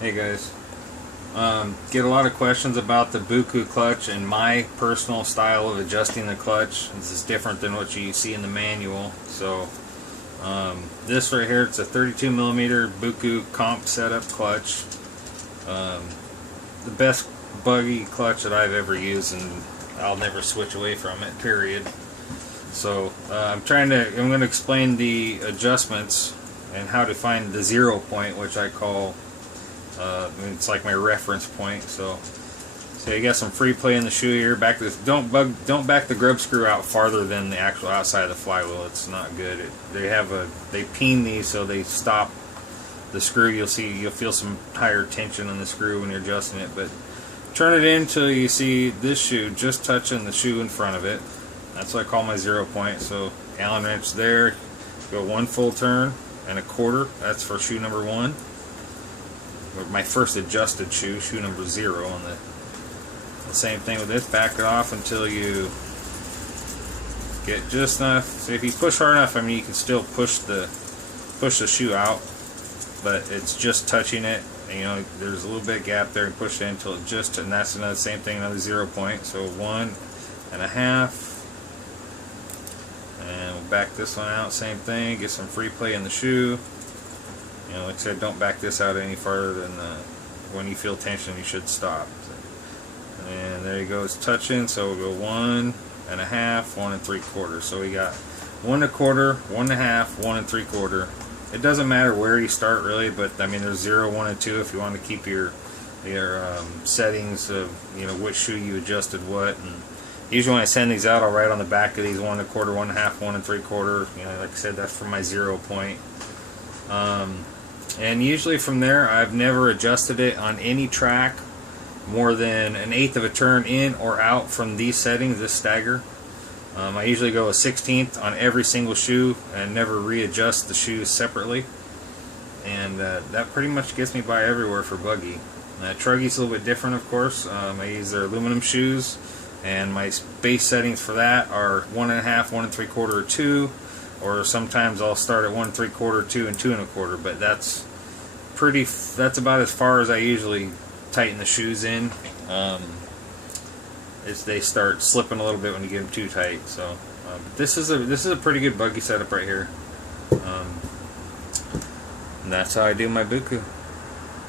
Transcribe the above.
Hey guys, get a lot of questions about the Buku clutch and my personal style of adjusting the clutch. This is different than what you see in the manual. So this right here, it's a 32 millimeter Buku comp setup clutch. The best buggy clutch that I've ever used, and I'll never switch away from it, period. So I'm going to explain the adjustments and how to find the 0 point, which I call it's like my reference point. So you got some free play in the shoe here. Don't back the grub screw out farther than the actual outside of the flywheel. It's not good. They peen these so they stop the screw. You'll feel some higher tension on the screw when you're adjusting it. But turn it in until you see this shoe just touching the shoe in front of it. That's what I call my 0 point. So Allen wrench there. Go 1 full turn and 1/4. That's for shoe number 1. My first adjusted shoe number 0 on the same thing with this. Back it off until you get just enough. So if you push hard enough, I mean, you can still push the shoe out, but it's just touching it. And, you know, there's a little bit of gap there, and push it until it just, and that's another same thing, another 0 point. So 1.5, and we'll back this one out. Same thing. Get some free play in the shoe. You know, like I said, don't back this out any farther than when you feel tension, you should stop. And there you go, it's touching. So we'll go 1.5, 1 3/4. So we got 1 1/4, 1.5, 1 3/4. It doesn't matter where you start really, but I mean there's 0, 1, and 2 if you want to keep your settings of, you know, which shoe you adjusted what. And usually when I send these out, I'll write on the back of these 1 1/4, 1.5, 1 3/4. You know, like I said, that's for my 0 point. And usually from there, I've never adjusted it on any track more than 1/8 of a turn in or out from these settings, this stagger. I usually go a 1/16th on every single shoe and never readjust the shoes separately. And that pretty much gets me by everywhere for buggy. Truggy's a little bit different, of course. I use their aluminum shoes, and my base settings for that are 1.5, 1 3/4, or 2. Or sometimes I'll start at 1 3/4, 2, and 2 1/4. But that's about as far as I usually tighten the shoes in. They start slipping a little bit when you get them too tight. So this is a pretty good buggy setup right here. And that's how I do my Buku.